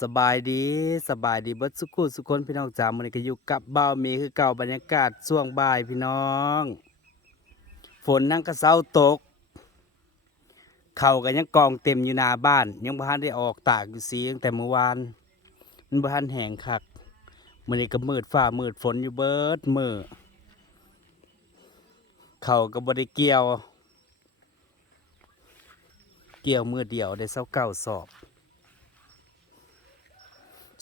สบายดีสบายดีเบิดสุขุสุคนพี่น้องจ๋ามื้อนี้ก็อยู่กับเบ่ามีคือเก่าบรรยากาศช่วงบ่ายพี่น้อง ฝนนั่งกระเซ้าตก เข่าก็ยังกองเต็มอยู่หน้าบ้าน ยังบ่ทันได้ออกตากอยู่สีตั้งแต่เมื่อวานมันบ่ทันแห้งคักมื้อนี้ก็มืดฟ้ามืดฝนอยู่เบิดมือเข่าก็บ่ได้เกี่ยว เกี่ยวมือเดียวได้เศร้าเก้าสอบ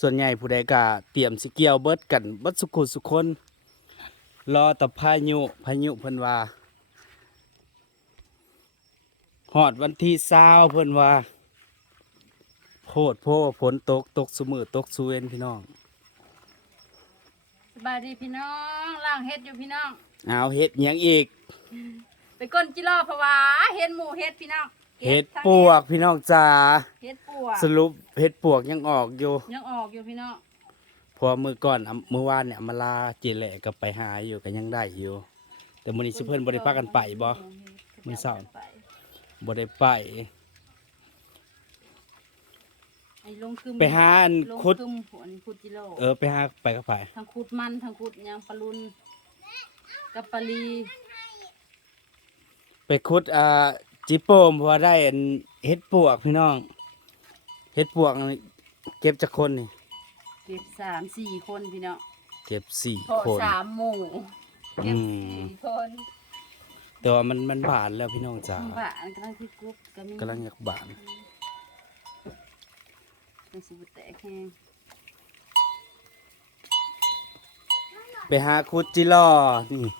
ส่วนใหญ่ผู้ใดก็เตรียมสิเกี่ยวเบิดกันเบิดสุขุสุคนรอแต่พายุพายุเพิ่นว่าหอดวันที่เศร้าเพิ่นว่าโพดโพฝนตกตกสุมือตกสุเวนพี่น้องสบายดีพี่น้องล่างเฮ็ดอยู่พี่น้องเอาเฮ็ดหยังอีก ไปก้นจิรอเพราะว่าเฮ็ดหมูเฮ็ดพี่น้อง เฮ็ดปวกพี่น้องจ้าเฮ็ดปวกสรุปเฮ็ดปวกยังออกอยู่ ยังออกอยู่พี่น้องเพอมือก่อนอะมือวานเนี่ยมาลาเจแหละก็ไปหาอยู่ก็ยังได้อยู่ แต่มื้อนี้สิเพิ่นบ่ได้พากันไปบ่มื้อเช้าบ่ได้ไปไอ้ลงคืมไปหาอันลงคุดคืมหัวนี่คุดจิโร่เออไปหาไปกับไปทั้งคุดมันทั้งคุดหยังปลาลุนกับปลาลีไปขุดอ่า จิโปมเพราะว่าได้อันเฮ็ดปวกพี่น้องเฮ็ดปวกนี่เก็บจากคนนี่ เก็บสามสี่คนพี่น้องเก็บสี่พอคน สามหมู่เก็บสี่คนแต่ว่ามันมันบานแล้วพี่น้องจ๋าบ้านกำลังที่กุ๊บก็มีกำลังอยากบานเป็นสิบแตกแห้งไปหาขุดจิรอนี่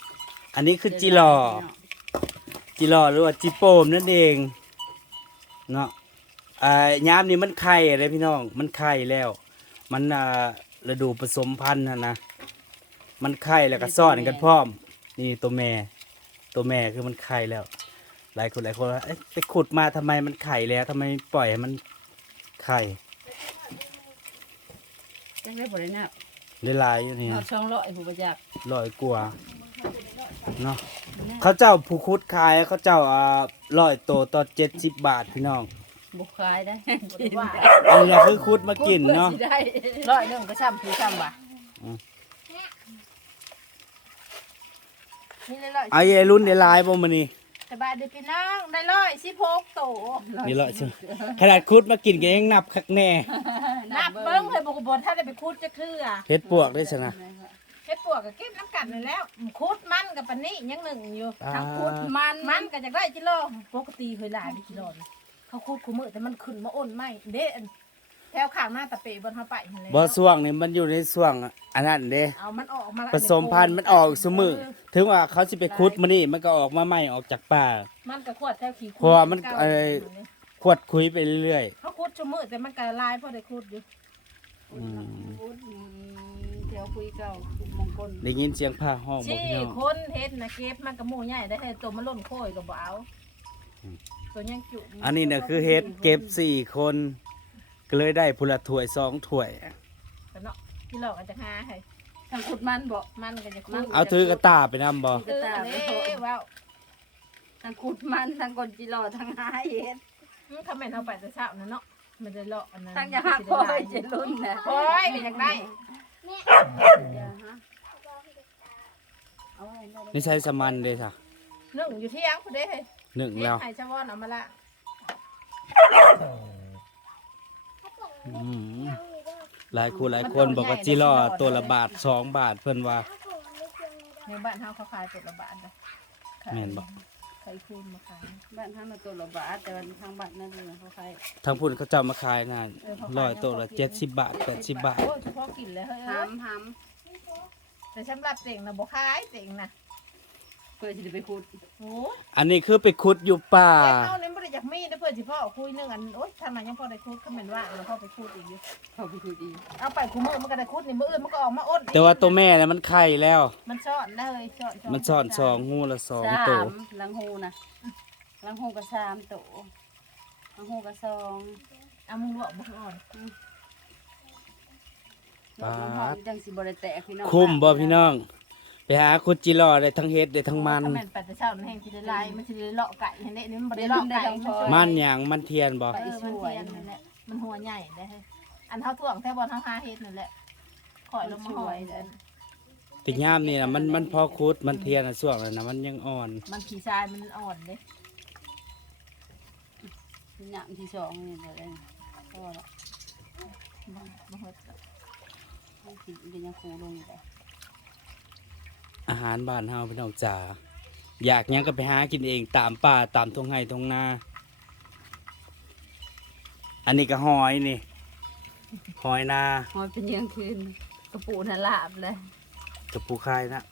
อันนี้คือจิรอ จิรอหรือว่าจิโปมนั่นเองเนาะอ่ายามนี้มันไข่อะไรพี่น้อง มันไข่แล้ว มันอ่าฤดูผสมพันธุ์นะนะ มันไข่แล้วก็ซ่อนกันพร้อม นี่ตัวแม่ ตัวแม่คือมันไข่แล้ว หลายคนหลายคนว่าเอ๊ะไปขุดมาทำไมมันไข่แล้วทำไมปล่อยให้มันไข่ยังได้บ่ได้นับหลายๆอยู่นี่เอานะช่องร้อยผู้ประจักษ์ร้อยกว่าเนาะ เขาเจ้าผู้คุดขายเขาเจ้าอ่าร้อยโตต่อเจ็ดสิบบาทพี่น้องบุกคายได้กินอันนี้คือคุดมากินเนาะพื่อสิได้ร้อยหนึงก็ซ้ำคือซ้ำบ่ะอืม นี่เลยร้อยไอ้ไอ้รุ่นเดลายบ่มานี่สบายดีพี่น้องได้ร้อยสิบหกโตนี่ร้อยใช่ไหมขนาดคุดมากินก็ยังนับคักแน่นับเบิ้งเลยบุกบนถ้าได้ไปคูดจะคืออะเฮ็ดปวกได้ชนะเฮ็ด ปวกกับเก็บน้ำกัดนั่นแล้วคุดมันกับปันนี้ยังหนึ่งอยู่ทั้งคูดมันมันก็จะได้กิโลปกติเคยหลายได้กิโลนะเขาคุดคูมือแต่มันขึ้นมาอ้นไม่เด้อันแถวข้างหน้าตะเปบนเขาไปเห็นแล้วบ่ส่วงนี่มันอยู่ในส่วงอันนั้นเด้ เอามันออกมาผสมพันธุ์มันออกซุมือถึงว่าเขาสิไปคุดมานี่มันก็ออกมาใหม่ออกจากป่า มันก็ขวดแถวขี้เพราะว่ามันเอ่อ ขวดคุยไปเรื่อยเขาคุดชั่วมือแต่มันก็ลายเพราะได้คุดอยู่ๆอืมคูดอืมเดี๋ยว คุยเก่าคุดมงคลได้ยินเสียงผ้าห้องบ่ชี้พี่น้องคนเฮ็ดนะเก็บมันกับหมูใหญ่ได้ให้ตัวมันล่นโค้ยก็บ่เอาตัวยังจุอันนี้เนี่ยคือเฮ็ดเก็บสี่คนก็เลยได้พุละถ้วยสองถ้วยกันเนาะที่หลอกอาจจะหาให้ทั้งคูดมันบ่มันก็จะคุดเอาถือกระตาไปนำบ่เออเด้ว้าวทั้งคูดมันทั้งกลจิรอทั้งหาเฮ็ดอืมทำไมเราไปแต่เช้านั่นเนาะมันจะเลาะอันนั้นทั้งอยากหักคอยเจรุ่นนะ โอ้ยอยากได้ อย่าฮะเอาไว้ได้เลยนี่ใช้สมันเด้ค่ะหนึ่งอยู่ที่ยังคุณเด้เฮ้ยหนึ่งแล้วไอ้ชาวอนเอามาละอืมหลายคู่หลายคนบอกว่าจิรอตัวละบาทสองบาทเพิ่นว่าในบ้านเฮาเขาขายตัวละบาทนะขายแม่นบ่ ขายคูณมาขายบ้านท่านมาตัวละบาทแต่วันทางบ้านนั่นเลยเขาใครทางพุ่นเขาเจ้ามาขายนั่นร้อยตัวละเจ็ดสิบบาทแปดสิบบาทโอ้เฉพาะกินเลยเฮ้ยห้ามห้ามแต่สำหรับเต่งนะบ่ขายเต่งนะเพื่อจะได้ไปคูดโอ้อันนี้คือไปขุดอยู่ป่า แต่เฮานี่บ่ได้อยากมีนะเพื่อนสิพ่อคุยหนึงอันโอ๊ยทางนั้นยังพอได้คุดคำแม่นว่าแล้วพอไปคุดอีกอยู่เขาไปคูดอีกเอาไปคุมื้อมันก็ได้คุดนี่มื้ออื่นมันก็ออกมาอ้นแต่ว่าตัวแม่น่ะมันไข่แล้ว มันซ่อนได้เลยซ่อนมันซ่อนสองงูละสองสาตัวมลังหูนะลังหูกับสามตัวลังหูกับสองเอามึงลวกบ่อ่อนลงห้องจังสิบริแตกพี่น้องคุ้มบ่พี่น้อง ไปหาขุดจิรอได้ทั้งเฮ็ดได้ทั้งมัน ถ้าแม่นไปแต่เช้ามันแห้งสิได้ลายมันสิได้เลาะไก่เห็นเด้นี่มันบ่ได้เลาะไก่มันมันหยางมันเทียนบ่เออมันเทียนนั่นแหละมันหัวใหญ่ได้เฮ้ยอันเท่าถ่วงแท่บอลเท่าหาเฮ็ดนั่นแหละข่อยลงมาหอยเลยแต่ยามนี่นะมันมันพอคุดมันเทียนนะช่วงนั้นนะมันยังอ่อน มันผีชายมันอ่อนเลยเป็นอย่างที่สองนี่เดี๋ยวเลยก็ละมันมันเฮ็ดกับให้กินเป็นยังครูลงอยู่เลย อาหารบ้านเฮาพี่น้องจ๋าอยากหยังก็ไปหากินเองตามป่าตามทงไห้ทงนาอันนี้ก็หอยนี่ หอยนาหอยเป็นยังคืนกระปูน่ะลาบเลยกับปูคายนะ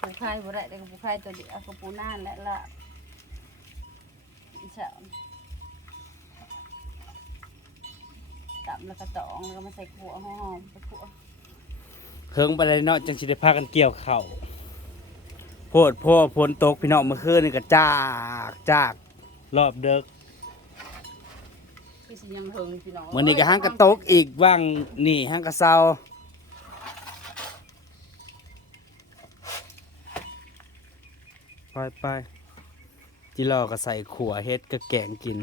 ปูไข่บ่ได้แต่กระปูไข่ตัวเดียวกระปูน่านและลาบอีสานตับแล้วก็ตองแล้วก็มาใส่ขัวหอมๆไปขัวเฮิงไปเลยเนาะจังสิได้พากันเกี่ยวเข่าว โพดพ่อฝนตกพี่น้องเมื่อคืนนี่ก็จากจากรอบเดึกคือสิยังเฮิงพี่น้องมื้อนี้ก็ห้างกระตกอีกว่างนี่ห้างกระเซาไปไปจิรอก็ใส่ขัวเฮ็ดก็แกงกิน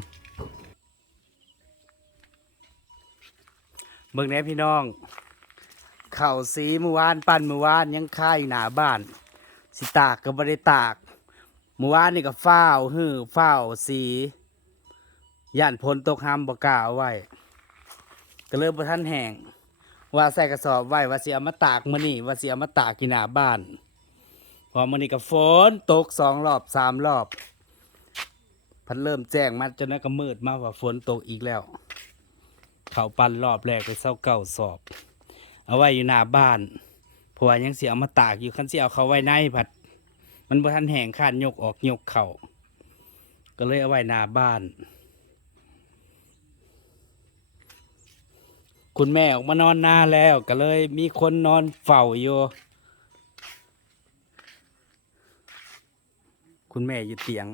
เบิ่งแหน่พี่น้องเข่าวสีเมื่อวานปั้นเมื่อวานยังค่ายอยู่หน้าบ้าน สิตากก็บ่ได้ตากเมื่อวานนี่ก็ฝ้าวฮื้อฝ้าวสีย่านพลตกห้ามบ่กล้าเอาไว้ก็เริ่มบ่ทันแห้งว่าใส่กระสอบไว้ว่าสิเอามาตากมื้อนี้ว่าสิเอามาตากที่หน้าบ้านพอมื้อนี้ก็ฝนตกสองรอบสามรอบพันเริ่มแจ้งมาจนนั้นก็มืดมาว่าฝนตกอีกแล้วเขาปั่นรอบแรกไปเศร้าเก่าสอบ เอาไว้อยู่หน้าบ้าน เพราะว่ายังเสียเอามาตากอยู่คันเสียเอาเขาไว้ในผัด มันบ่ทันแห้งข้านยกออกยกเข่าก็เลยเอาไว้หน้าบ้าน คุณแม่ออกมานอนหน้าแล้ว ก็เลยมีคนนอนเฝ้าอยู่คุณแม่อยู่เตียง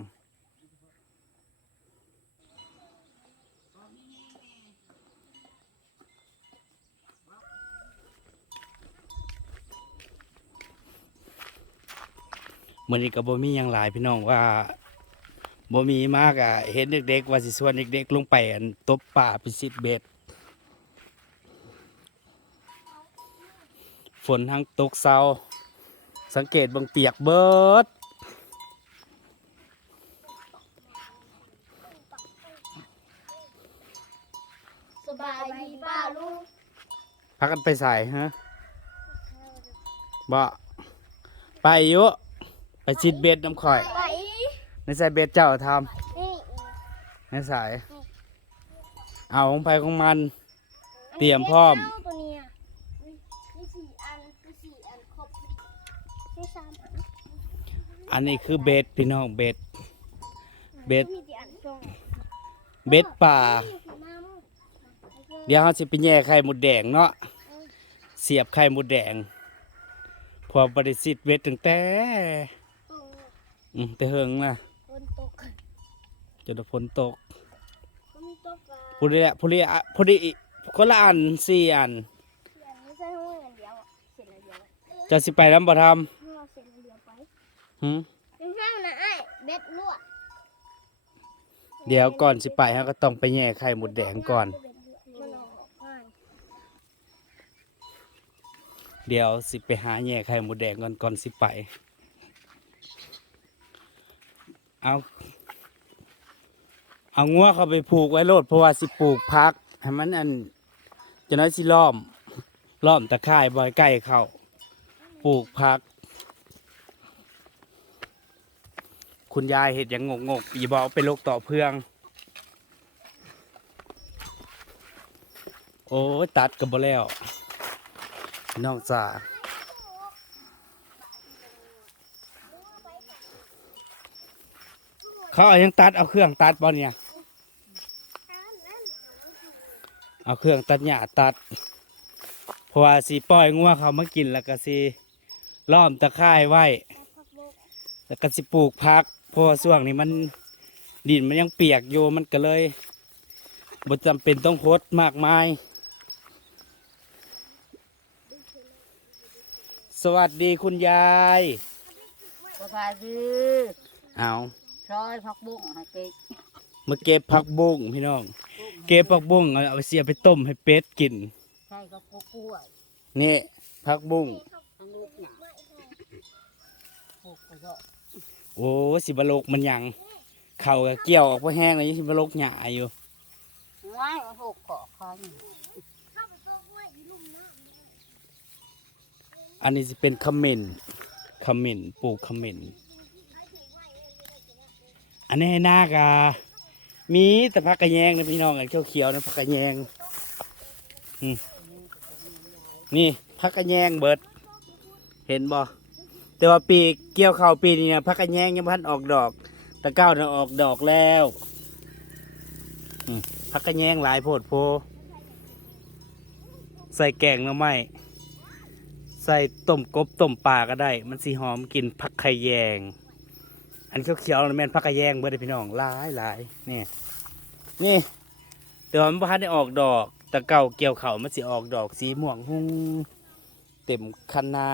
มื่อนี้ก็บ่มีหยังหลายพี่น้องว่าบ่มีมากอะเห็นเด็กๆว่าสิชวนเด็กๆลงไปอันตบป่าไปสิบเบ็ดฝนทั้งตกเซาสังเกตเบางเปียกเบิดสบายดีป้าลูกพักกันไปใส่ฮะบ่ไปอยุ ไปสิดเบ็ดน้ำข่อย ไปในใส่เบ็ดเจ้าทนี่ำในสาย เอาของไปของมัน เตรียมพร้อม เาตัวเนี้ยมีมีสี่อันมีสี่อันครบพอดีมีสามอันอันนี้คือเบ็ดพี่น้องเบ็ด เบ็ด มีกี่อันสองเบ็ดป่ามีกี่น้ำเดี๋ยวเขาสิไปแย่ไข่หมดแดงเนาะ เสียบไข่หมดแดง พอบริสิทธิ์เบ็ดตั้งแต่โอ้อืมแต่เฮิงนะฝนตกจนฝนตกก็มีตกปลาผู้ใดผู้ใดอะผู้ใดอีกคนละอันสี่อันเขียนไม่ใช่ห้องอย่างเดียวอะเขียนอันเดียวอะเจะสิไปน้ำบ่ทให้เราเขียนอันเดียวไปำหืมเป็นห้างนะไอ้เบ็ดลวดเดี๋ยวก่อนสิไปเขาก็ต้องไปแย่ไข่หมดแดงก่อน มันออกง่ายเดี๋ยวสิไปหาแย่ไข่หมดแดงก่อนก่อนสิไป เอาเอางัวเขาไปผูกไว้โลดเพราะว่าสิปลูกพักให้มันอันจะน้อยสิล้อมล้อมตะข่ายบ่อยใกล้เขาปลูกพัก คุณยายเห็ดยังงกงกๆอย่าบอกเป็นโรคต่อเพื่อง โอ้ตัดกับบ่แล้ว นอกจาก เขาเอายังตัดเอาเครื่องตัดบ่เนี่ย เอาเครื่องตัดหญ้าตัด เพราะว่าสีปล่อยงัวเขามากินแล้วก็สีล้อมตะข่ายไว้พักโบกแล้วก็สิปลูกพักเพราะว่าช่วงนี้มันดินมันยังเปียกอยู่มันก็เลยบ่จำเป็นต้องโคดมากมาย สวัสดีคุณยาย สบายดี เอา ซอยผักบุ้งให้เก๊กมาเก็บผักบุ้งพี่น้องปลูกเก็บผักบุ้งเอาไปเสียไปต้มให้เป็ดกิน ใช่ก็กล้วยนี่ผักบุ้งทั้งลูกหนาปลูกก็เยอะโอ้สิบโลกมันยัง เข่าก็เกี่ยวออกพอแห้งเลยยังสิบโลกหยาอยู่ง่ายมันหกเกาะคันเข้าไปตัวกล้วยลุ่มน้อันนี้จะเป็นขมิ้นขมิ้นปลูกขมิ้น อันนี้ให้หน้ากามีแต่ผักกระแยงนะพี่น้องไอ้เขียวๆนะผักกระแยงนี่ผักกระแยงเบิด เห็นบ่แต่ว่าปีเกี่ยวข้าวปีนี้นะผักกระแยงยังพันออกดอกตะเก้านะออกดอกแล้วอืมผักกระแยงหลายโพดโพ ใส่แกงหน่อไม้ใส่ต้มกบต้มปลาก็ได้ มันสีหอมกินผักไข่แยง อันเขียวๆนี่แม่นผักไข่แยงเบิดเลยพี่น้องหลายหลายนี่นี่แต่ว่ามันบ่ทันได้ออกดอกแต่เก่าเกี่ยวเขามันสิออกดอกสีม่วงหุ้งเต็มคันนา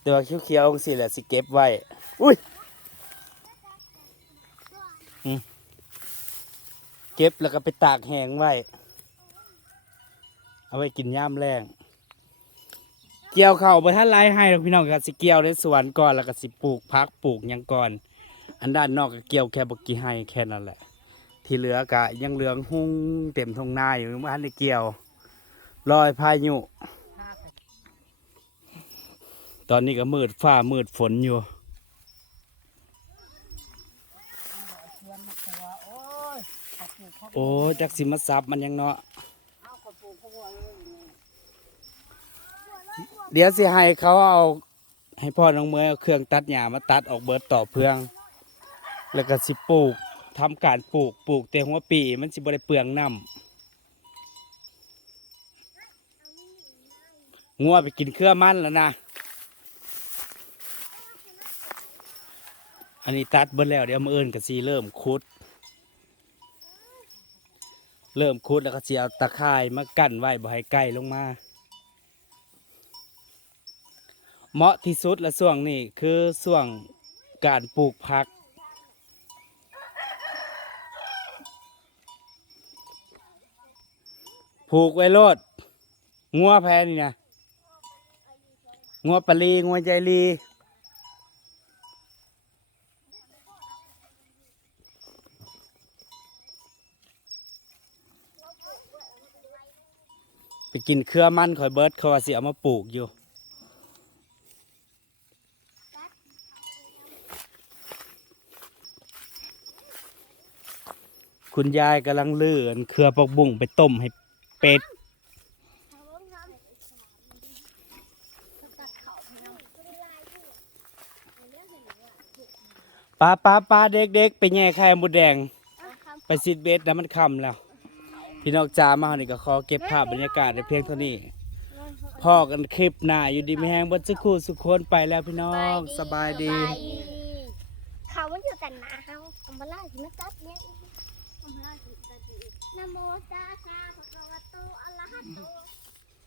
แต่ว่าเขียวๆสิแหละสิเก็บไว้อุ้ยเก็บแล้วก็ไปตากแห้งไว้ เอาไว้กินย่ามแรง เกี่ยวเข่าวไปท่านไรให้หรอกพี่น้องก็สิเกี่ยวในสวนก่อนแล้วก็สิปลูกพักปลูกหยังก่อน อันด้านนอกก็เกี่ยวแค่บกี่ให้แค่นั้นแหละ ที่เหลือกะยังเหลืองหุ้งเต็มทงนาอยู่เมื่อทันได้เกี่ยวลอยพายุ ตอนนี้ก็มืดฟ้ามืดฝนอยู่ โอ้ยเขาปลูกเขาโอ้จักสิมาซับมันยังเนาะ เอาเขาปลูกเขาบัวเลยนี่ เดี๋ยวสิให้เขาเอาให้พ่อน้องเมย์เอาเครื่องตัดหญ้ามาตัดออกเบิดต่อเพื่อง แล้วก็สิปลูกทำการปลูกปลูกแต่หัวปี มันสิบ่ได้เปลืองน้ำงัวไปกินเครือมันแล้วนะ อันนี้ตัดเบิดแล้วเดี๋ยวมาเอิญกับสีเริ่มคุด เริ่มคุดแล้วก็สีเอาตะข่ายมากั้นไว้บ่ให้ใกล้ลงมา เหมาะที่สุดและช่วงนี้คือช่วงการปลูกผัก ผูกไว้โลด งัวแพนี่นะงัวปลีงัวใจลีไปกินเครือมันคอยเบิร์ดเขาว่าสิเอามาปลูกอยู่ คุณยายกำลังเลื่อนเครือปอกบุ้งไปต้มให้เป็ด ปลาป้าป้าเด็กเด็กๆ ไปแย่ไข่มดแดง ไปซิดเบสแล้วมันคำแล้ว พี่น้องจ้ามาเนี่ก็ขอเก็บภาพบรรยากาศในเพียงเท่านี้พ่อกันคลิปหน้าอยู่ดีไม่แห้งบนสักครู่สุขคนไปแล้วพี่น้องสบายดี เขามันอยู่แต่หนาเขาอัมาลาสิมาตัดเนี่ยอัมบาลาสิตัด นะโมตัสสะภะคะวะโตอะระหะโต